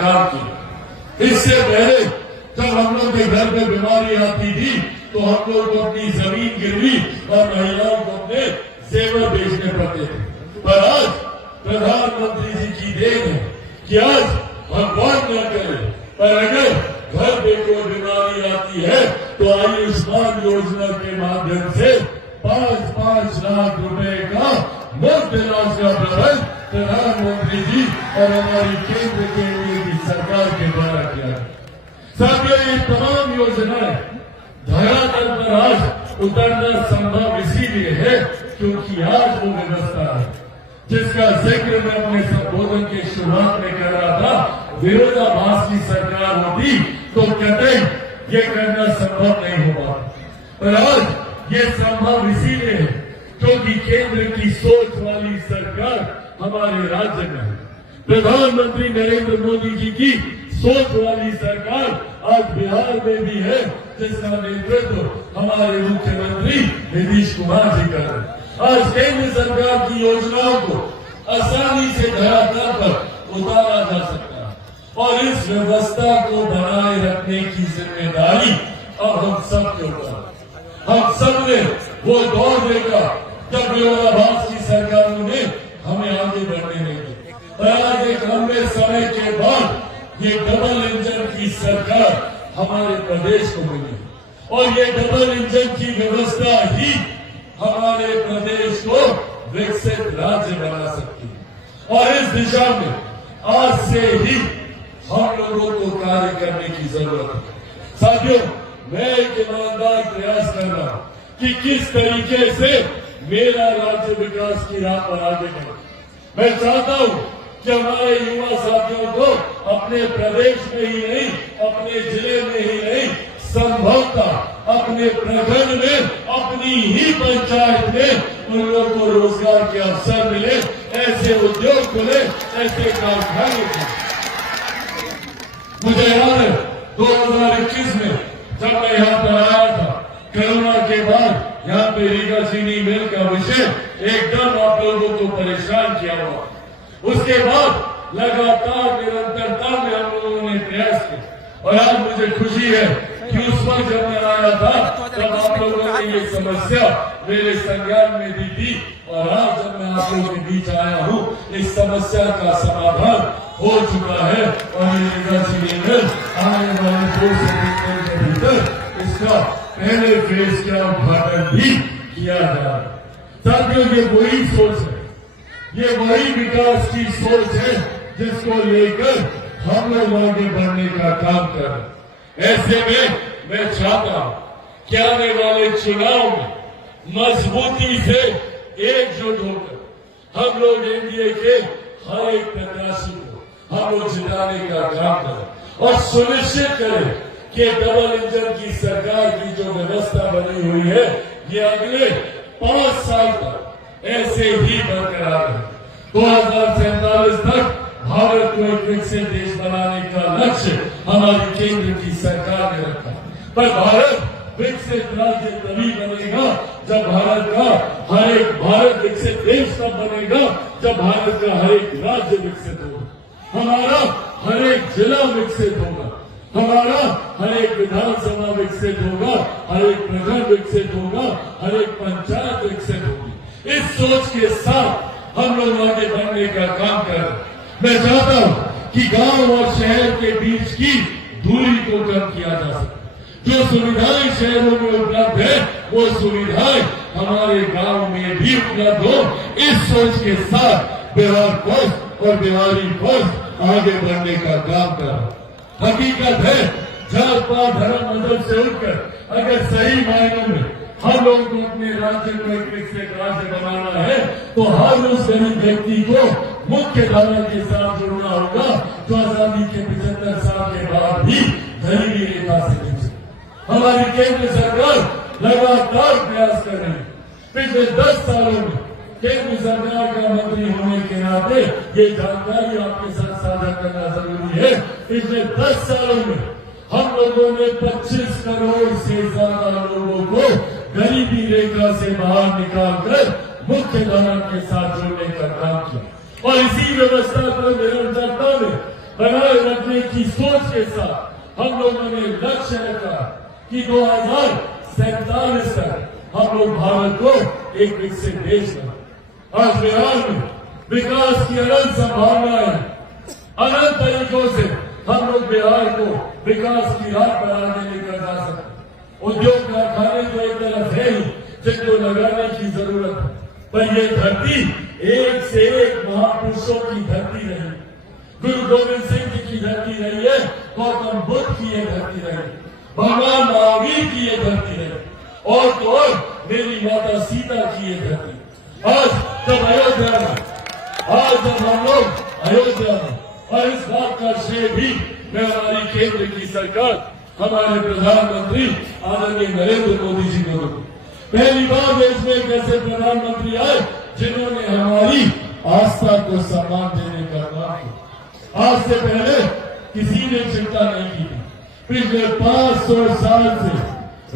काम किया। इससे पहले जब हम लोग के घर में बीमारी आती थी तो हम लोग को अपनी जमीन गिरवी और महिलाओं को अपने जेवर बेचने पड़ते थे। पर आज प्रधानमंत्री जी की देन है कि आज भगवान न करे, पर अगर घर में कोई बीमारी आती है तो आयुष्मान योजना के माध्यम से 5-5 लाख रुपए का मुफ्त इलाज का प्रबंध प्रधानमंत्री जी और हमारी केंद्र की सरकार के द्वारा किया है। साथियों, ये तमाम योजनाएं धरातल पर आज उतरना संभव इसीलिए है क्योंकि आज वो व्यवस्था है जिसका जिक्र मैं अपने संबोधन के शुरुआत में कर रहा था। विरोधाभास की सरकार होती तो कतई ये करना संभव नहीं होगा, पर आज ये संभव इसीलिए है क्योंकि केंद्र की सोच वाली सरकार हमारे राज्य में है। प्रधानमंत्री नरेंद्र मोदी जी की सोच वाली सरकार आज बिहार में भी है, जिसका नेतृत्व हमारे मुख्यमंत्री नीतीश कुमार जी कर रहे हैं। आज केंद्र सरकार की योजनाओं को आसानी से धरातल पर उतारा जा सकता है और इस व्यवस्था को बनाए रखने की जिम्मेदारी अब हम सब के ऊपर है। हम सब ने वो दौर देखा जब विरोधाभास की सरकारों ने हमें आगे बढ़ने नहीं दिया और आज एक लंबे समय के बाद ये डबल इंजन की सरकार हमारे प्रदेश को मिली और ये डबल इंजन की व्यवस्था ही हमारे प्रदेश को विकसित राज्य बना सकती है और इस दिशा में आज से ही हम लोगों को कार्य करने की जरूरत है। साथियों, मैं एक ईमानदार प्रयास कर रहा हूं कि किस तरीके से मेरा राज्य विकास की राह पर आगे बढ़े। मैं चाहता हूं कि हमारे युवा साथियों को अपने प्रदेश में ही नहीं, अपने जिले में ही नहीं, संभवतः अपने प्रखंड में, अपनी ही पंचायत में उन लोगों को रोजगार के अवसर मिले, ऐसे उद्योग खुले, ऐसे कारखाने खुले। मुझे याद है 2021 में जब मैं यहाँ पर आया था, कोरोना के बाद यहाँ पे रीगा चीनी मिल का विषय एकदम आप लोगों को परेशान किया हुआ। उसके बाद लगातार निरंतरता में हम लोगों ने प्रयास किया और आज मुझे खुशी है कि उस वक्त जब मैं आया था तब आप लोगों ने ये समस्या मेरे संज्ञान में दी थी और आज जब मैं आप लोगों के बीच आया हूँ इस समस्या का समाधान हो चुका है और ये रीगा चीनी मिल आने वाले 2 से 3 दिन के भीतर इसका पहले फेज का उद्घाटन भी किया जा रहा है। साथियों, ये वही सोच है, ये वही विकास की सोच है जिसको लेकर हम लोग आगे बढ़ने का काम कर रहे हैं। ऐसे में मैं चाहता हूं कि आने वाले चुनाव में मजबूती से एकजुट होकर हम लोग एनडीए के हर एक प्रत्याशी को हम लोग जिताने का काम करें और सुनिश्चित करें कि डबल इंजन की सरकार की जो व्यवस्था बनी हुई है ये अगले 5 साल तक ऐसे ही बरकरार है। 2047 तक भारत को एक विकसित देश बनाने का लक्ष्य हमारी केंद्र की सरकार ने रखा, पर भारत विकसित राज्य तभी बनेगा जब भारत विकसित देश तब बनेगा जब भारत का हर एक राज्य विकसित होगा, हमारा हर एक जिला विकसित होगा, हमारा हर एक विधानसभा विकसित होगा, हर एक प्रखंड विकसित होगा, हर एक पंचायत विकसित होगी। इस सोच के साथ हम लोग आगे बढ़ने का काम कर रहे हैं। मैं चाहता हूं कि गांव और शहर के बीच की दूरी को कम किया जा सके। जो सुविधाएं शहरों में उपलब्ध है वो सुविधाएं हमारे गांव में भी उपलब्ध हो। इस सोच के साथ बिहार पोस्ट और बिहारी पोस्ट आगे बढ़ने का काम कर रहा है। हकीकत है जात पात धर्म मजहब से उठकर अगर सही मायनों में हम लोगों को अपने राज्य को एक विकसित राज्य बनाना है तो हर उस गरीब व्यक्ति को मुख्य धारा के साथ जुड़ना होगा जो आजादी के 75 साल के बाद भी गरीबी रेखा से नीचे। हमारी केंद्र सरकार लगातार प्रयास कर रही है। पिछले 10 सालों में केंद्र सरकार का मंत्री होने के नाते ये जानकारी आपके साथ साझा करना जरूरी है। पिछले 10 सालों में हम लोगों ने 25 करोड़ से ज्यादा लोगों को गरीबी रेखा से बाहर निकालकर मुख्य धारा के साथ जोड़ने का काम किया और इसी व्यवस्था को निरंतरता में बनाए रखने की सोच के साथ हम लोगों ने लक्ष्य रखा कि 2047 तक हम लोग भारत को एक विकसित देश बनाए। आज बिहार में विकास की अनंत संभावनाएं, अनंत तरीकों से हम लोग बिहार को विकास की राह पर आगे लेकर जा सकते। उद्योग कारखाने तो एक तरफ है ही जिनको लगाने की जरूरत है, पर ये धरती एक से एक महापुरुषों की धरती रही। गुरु गोविंद सिंह जी की धरती रही है, गौतम बुद्ध की ये धरती रही, भगवान महावीर की ये धरती रही, और तो और मेरी माता सीता की ये धरती। आज जब हम लोग अयोध्या में, और इस बात का श्रेय भी मैं हमारी केंद्र की सरकार, हमारे प्रधानमंत्री आदरणीय नरेंद्र मोदी जी को दूं। पहली बार देश में एक ऐसे प्रधानमंत्री आए जिन्होंने हमारी आस्था को सम्मान देने का काम किया। आज से पहले किसी ने चिंता नहीं की। पिछले 500 साल से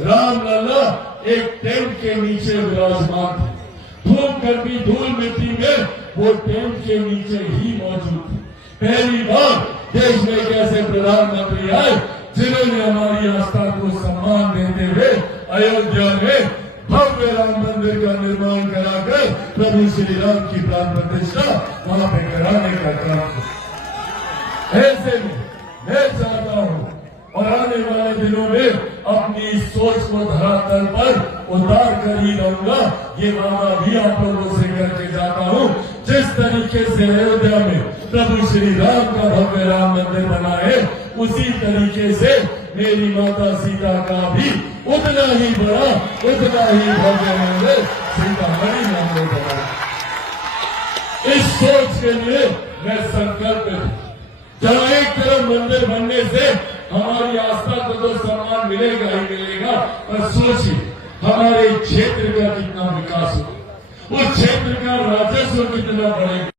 रामलला एक टेंट के नीचे विराजमान थे। धूम करती धूल मिट्टी में वो टेंट के नीचे ही मौजूद थे। पहली बार देश में एक ऐसे प्रधानमंत्री आए जिन्होंने हमारी आस्था को सम्मान देते हुए अयोध्या में भव्य राम मंदिर का निर्माण कराकर प्रभु श्री राम की प्राण प्रतिष्ठा वहां पे कराने का काम किया। ऐसे में मैं चाहता हूं और आने वाले दिनों में अपनी सोच को धरातल पर उतार कर ही रहूंगा। ये वादा भी आप लोगों से करके जाता हूं। जिस तरीके से अयोध्या में प्रभु श्री राम का भव्य राम मंदिर बना है, उसी तरीके से मेरी माता सीता का भी उतना ही बड़ा, उतना ही भव्य मंदिर सीतामढ़ी में बना। इस सोच के लिए मैं संकल्प हूं। जहां एक तरफ मंदिर बनने से हमारी आस्था को तो सम्मान मिलेगा ही मिलेगा, पर सोचिए हमारे क्षेत्र का कितना विकास हो, उस क्षेत्र का राजस्व कितना बढ़ेगा,